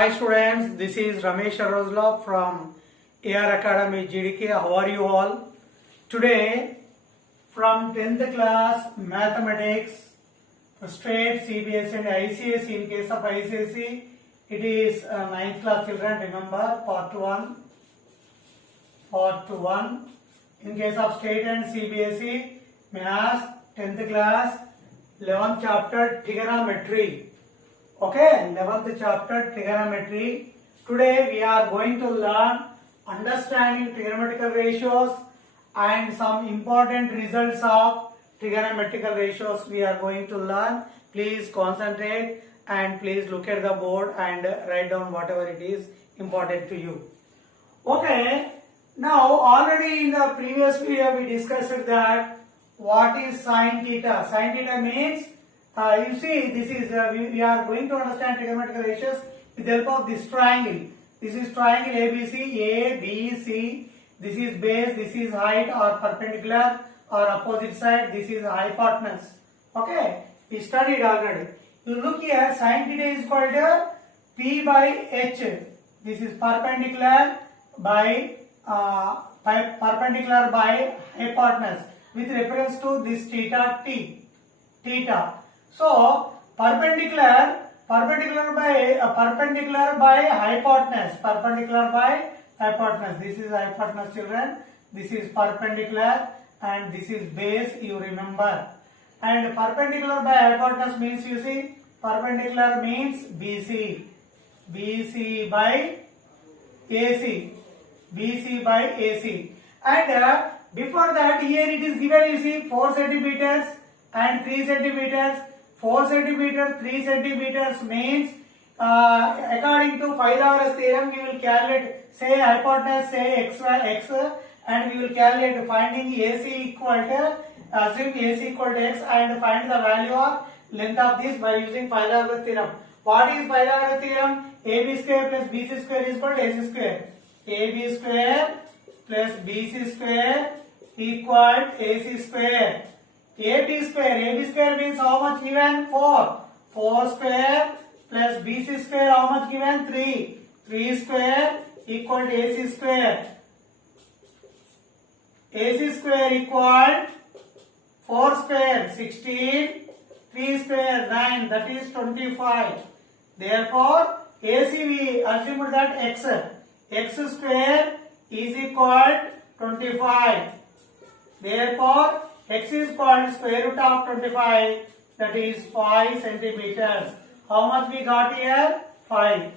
Hi students, this is Ramesh Arozla from AR Academy GDK. How are you all? Today from 10th class mathematics, state CBSE and ICSE. In case of ICSE, it is 9th class children. Remember part 1. In case of state and CBSE, maths 10th class 11th chapter trigonometry. Okay, 11th chapter trigonometry. Today we are going to learn understanding trigonometrical ratios and some important results of trigonometrical ratios we are going to learn. Please concentrate and please look at the board and write down whatever it is important to you. Okay, now already in the previous video we discussed that what is sine theta. Sine theta means you see, this is we are going to understand trigonometrical ratios with the help of this triangle. This is triangle ABC, A, B, C. This is base, this is height or perpendicular or opposite side. This is hypotenuse. Okay, we studied already. You look here, sin theta is equal to P by H. This is perpendicular by hypotenuse with reference to this theta T. Theta. So perpendicular by hypotenuse. This is hypotenuse, children. This is perpendicular and this is base. You remember. And perpendicular by hypotenuse means, you see, perpendicular means BC. BC by AC. BC by AC. And before that, here it is given, you see, 4 centimeters and 3 centimeters. 4 centimeters, 3 centimeters means according to Pythagoras theorem, we will calculate, say hypotenuse, say x, and we will calculate finding AC equal to, assume AC equal to x and find the value of length of this by using Pythagoras theorem. What is Pythagoras theorem? AB square plus BC square is equal to AC square. AB square plus BC square equal AC square. AB square means how much given? 4. 4 square plus BC square how much given? 3. 3 square equal to AC square. AC square equal 4 square 16. 3 square 9, that is 25. Therefore, AC we assumed that x square is equal 25. Therefore, x is called square root of 25, that is 5 centimeters. How much we got here? 5.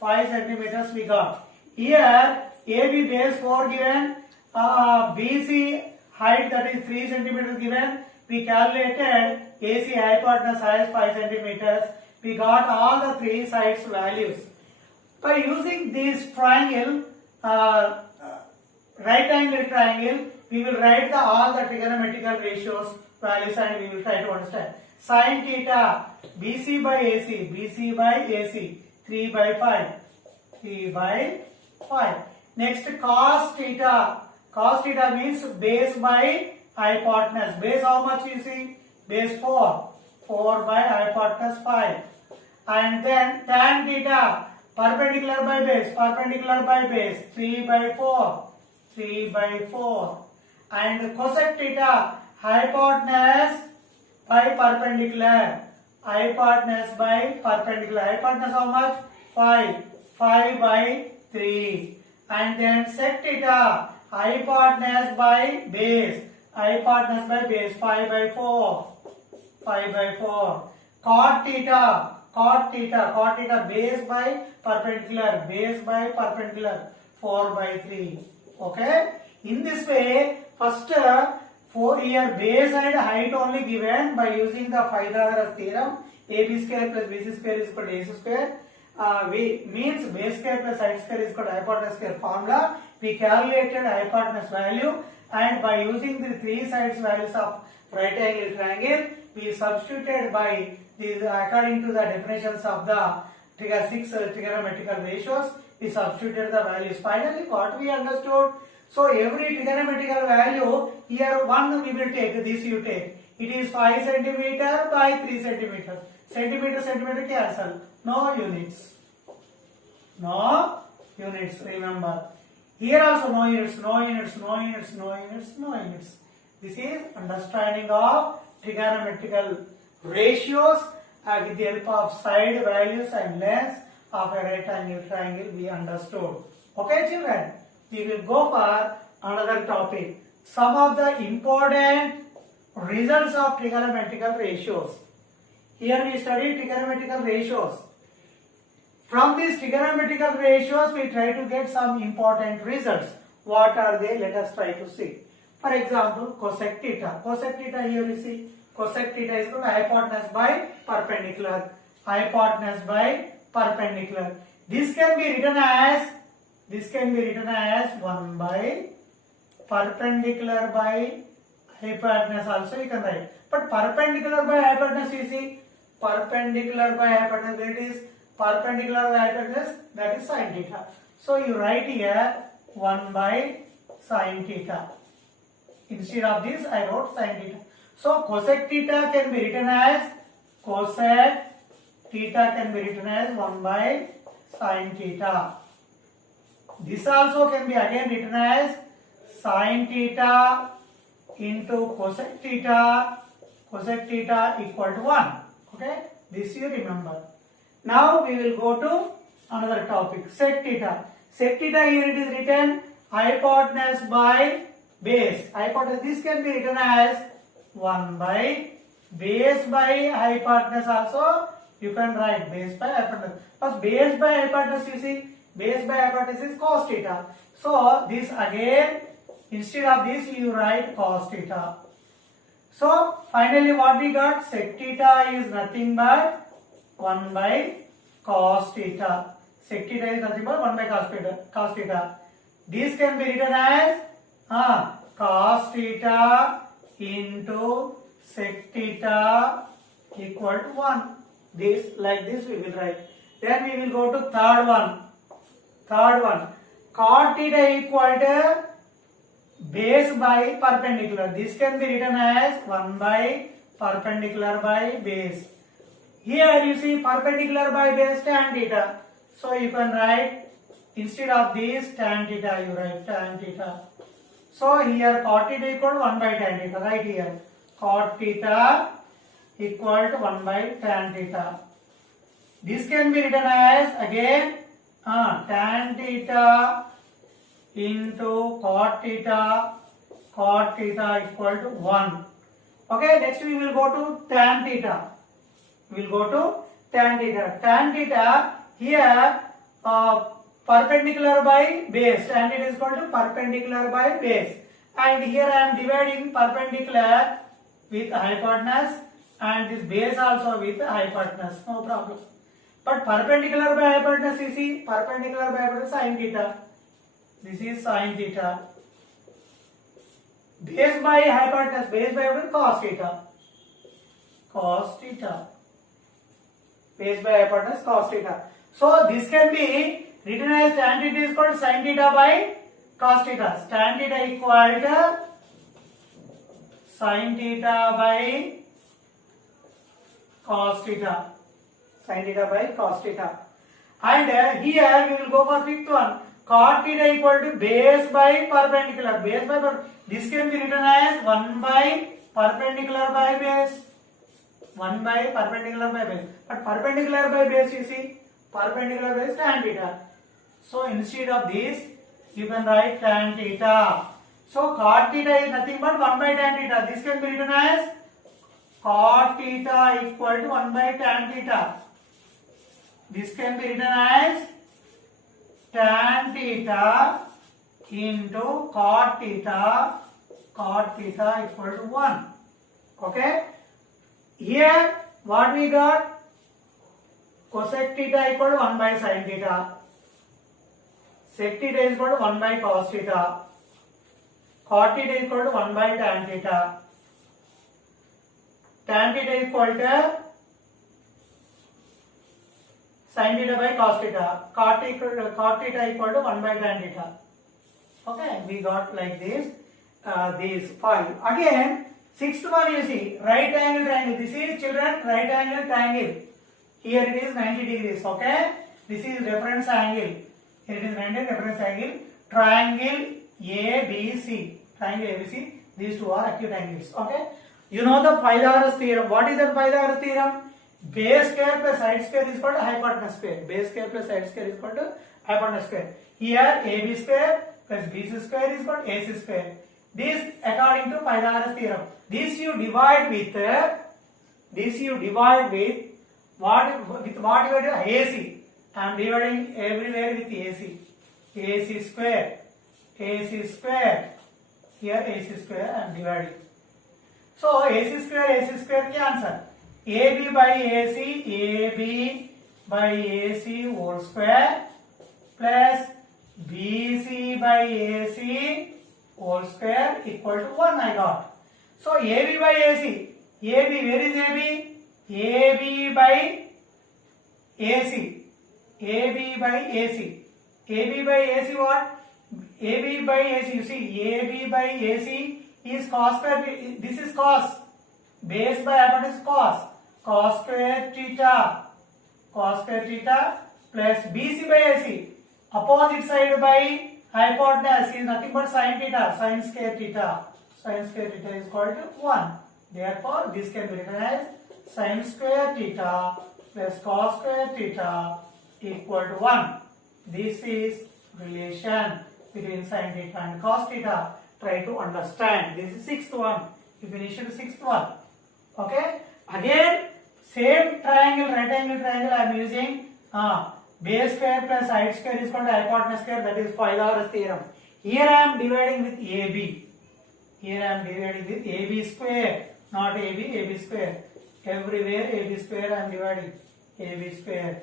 5 centimeters we got. Here, AB base 4 given, BC height that is 3 centimeters given. We calculated AC hypotenuse as 5 centimeters. We got all the 3 sides values. By using this triangle, right angle triangle, we will write all the trigonometrical ratios values and we will try to understand. Sin theta, BC by AC, 3 by 5. Next, cos theta means base by hypotenuse. Base how much you see? Base 4 by hypotenuse 5. And then tan theta, perpendicular by base, 3 by 4. And cosec theta, hypotenuse by perpendicular. Hypotenuse how much? 5 by 3. And then sec theta, hypotenuse by base. 5 by 4. Cot theta, base by perpendicular. 4 by 3. Okay. In this way, first 4 here base and height only given by using the Pythagoras theorem. AB square plus BC square is equal to AC square. Means base square plus height square is equal to hypotenuse square formula. We calculated hypotenuse value and by using the 3 sides values of right angle triangle, we substituted by these according to the definitions of the 6 trigonometrical ratios. We substituted the values. Finally, what we understood? So every trigonometrical value, here 1 we will take, this you take. It is 5 centimeter by 3 centimeters. Centimeter cancel. No units. No units, remember. Here also no units, no units, no units, no units, no units. This is understanding of trigonometrical ratios with the help of side values and lengths of a right angle triangle we understood. Okay children, we will go for another topic. Some of the important results of trigonometrical ratios. Here we study trigonometrical ratios. From these trigonometrical ratios, we try to get some important results. What are they? Let us try to see. For example, cosec theta. Cosec theta here you see. Cosec theta is equal to hypotenuse by perpendicular. Hypotenuse by perpendicular. This can be written as 1 by perpendicular by hypotenuse also you can write. But perpendicular by hypotenuse you see. Perpendicular by hypotenuse, that is perpendicular by hypotenuse, that is sin theta. So you write here 1 by sin theta. Instead of this I wrote sin theta. So cosec theta can be written as 1 by sin theta. This also can be again written as sin theta into cosec theta equal to 1. Okay, this you remember. Now we will go to another topic, sec theta. Sec theta here it is written hypotenuse by base. Hypotenuse, this can be written as 1 by base by hypotenuse also you can write base by hypotenuse. First base by hypotenuse you see, base by hypotenuse is cos theta. So this again, instead of this you write cos theta. So finally what we got, sec theta is nothing but 1 by cos theta. Sec theta is nothing but 1 by cos theta. This can be written as cos theta into sec theta equal to 1. This like this we will write. Then we will go to third one. Cot theta equal to base by perpendicular. This can be written as 1 by perpendicular by base. Here you see perpendicular by base tan theta. So you can write, instead of this tan theta you write tan theta. So here cot theta equal to 1 by tan theta. Right here cot theta equal to 1 by tan theta. This can be written as again tan theta into cot theta equal to 1. Okay, next we will go to tan theta. Tan theta here perpendicular by base. Tan theta is equal to perpendicular by base. And here I am dividing perpendicular with hypotenuse and this base also with hypotenuse. No problem. But perpendicular by hypotenuse you see, perpendicular by hypotenuse sin theta. This is sin theta. Base by hypotenuse cos theta. Base by hypotenuse cos theta. So this can be written as tan theta is equal to sin theta by cos theta. Tan theta equal to sin theta by cos theta. Sin theta by cos theta. And here we will go for fifth one. Cot theta equal to base by perpendicular. This can be written as 1 by perpendicular by base. 1 by perpendicular by base. But perpendicular by base you see, perpendicular base tan theta. So instead of this you can write tan theta. So cot theta is nothing but 1 by tan theta. This can be written as cot theta equal to 1 by tan theta. This can be written as tan theta into cot theta equal to 1. Okay. Here what we got? Cosec theta equal to 1 by sin theta. Sec theta is equal to 1 by cos theta. Cot theta equal to 1 by tan theta. Tan theta equal to sin theta by cos theta. Cot theta equal to 1 by tan theta. Okay, we got like this. These 5. Again, sixth one you see, right angle triangle. This is children right angle triangle. Here it is 90 degrees. Okay. This is reference angle. Here it is mentioned reference angle. Triangle ABC. Triangle ABC. These two are acute angles. Okay. You know the Pythagoras theorem. What is the Pythagoras theorem? Base square plus side square is equal to hypotenuse square. Base square plus side square is equal to hypotenuse square. Here AB square plus BC square is equal to AC square. This according to Pythagoras theorem. This you divide with what divided AC. I am dividing everywhere with AC. AC square. Here AC square I am dividing. So AC square cancel. AB by AC whole square plus BC by AC whole square equal to 1 I got. So AB by AC. AB, where is AB? AB by AC. AB by AC. AB by AC what? AB by AC. You see, AB by AC is cos square. This is cos. Base by hypotenuse cos. Cos square theta. Cos square theta plus BC by AC. Opposite side by hypotenuse is nothing but sin theta. Sin square theta. Sin square theta is equal to 1. Therefore, this can be written as sin square theta plus cos square theta equal to 1. This is relation between sin theta and cos theta. Try to understand. This is sixth one. You finished the sixth one. Okay. Again, same triangle, right angle triangle I am using. Base square plus side square is equal to hypotenuse square. That is Pythagoras theorem. Here I am dividing with AB. Here I am dividing with AB square. Not AB square. Everywhere AB square I am dividing. AB square.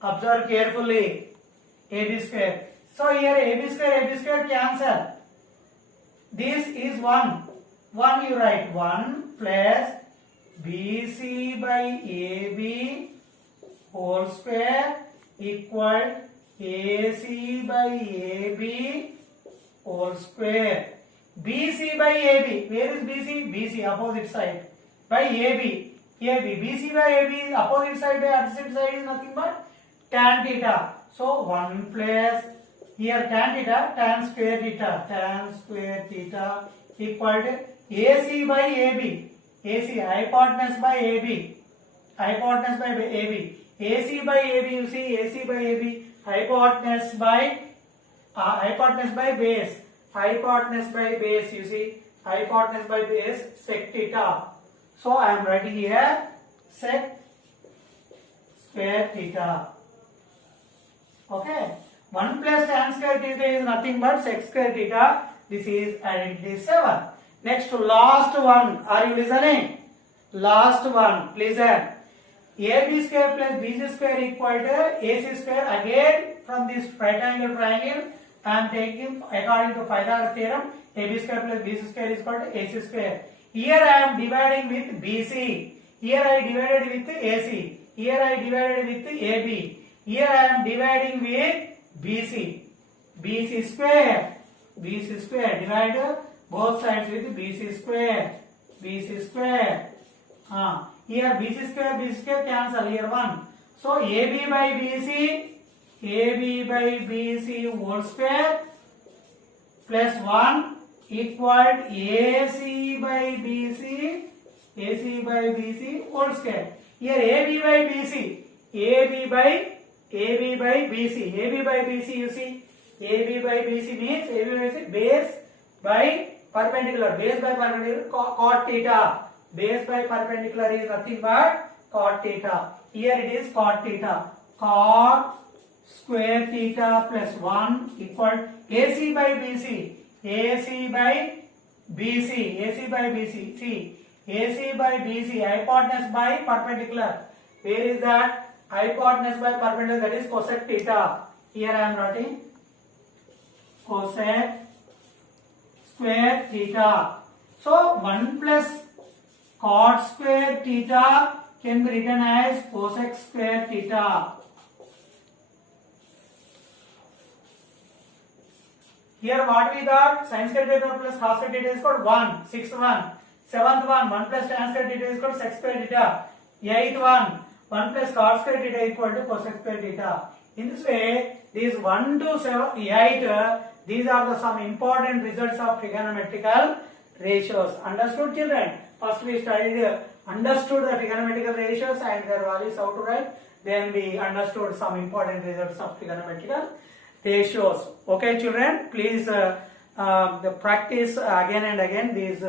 Observe carefully. AB square. So here AB square cancel. This is 1. 1 you write. 1 plus BC by AB whole square equal AC by AB whole square. BC by AB. Where is BC? BC opposite side. By AB. BC by AB opposite side by opposite side is nothing but tan theta. So 1 plus here tan theta, tan square theta equal to AC by AB. AC hypotenuse by AB. AC by AB, you see AC by AB, hypotenuse by base. Hypotenuse by base, you see hypotenuse by base sec theta. So I am writing here sec square theta. Okay. 1 plus tan square theta is nothing but sec square theta. This is identity 7. Next to last one. Are you listening? Last one. Listen. AB square plus BC square equal to AC square. Again from this right angle triangle I am taking according to Pythagoras theorem. AB square plus BC square is equal to AC square. Here I am dividing with BC. Here I divided with AC. Here I divided with AB. Here I am dividing with BC. BC square. Divide both sides with BC square. Here BC square cancel. Here 1. So AB by BC whole square plus 1 equal AC by BC whole square. Here AB by BC you see AB by BC means base by perpendicular. Cot theta. Base by perpendicular is nothing but cot theta. Here it is cot theta. Cot square theta plus 1 equal AC by BC. See, AC by BC, hypotenuse by perpendicular. Where is that? Hypotenuse by perpendicular, that is cosec theta. Here I am writing cosec square theta. So 1 plus cot square theta can be written as cosec square theta. Here what we got? Sin square theta plus cos square theta is equal to 1. 6th one. 7th one. 1 plus tan square theta is equal to sec square theta. 8th one. 1 plus cos square theta equal to cosec square theta. In this way, these 1 to 8, these are the some important results of trigonometrical ratios. Understood, children? First we studied, understood the trigonometrical ratios and their values how to write. Then we understood some important results of trigonometrical ratios. Okay, children? Please practice again and again these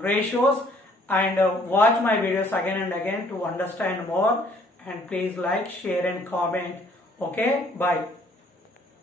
ratios and watch my videos again and again to understand more. And please like, share and comment. Okay, bye.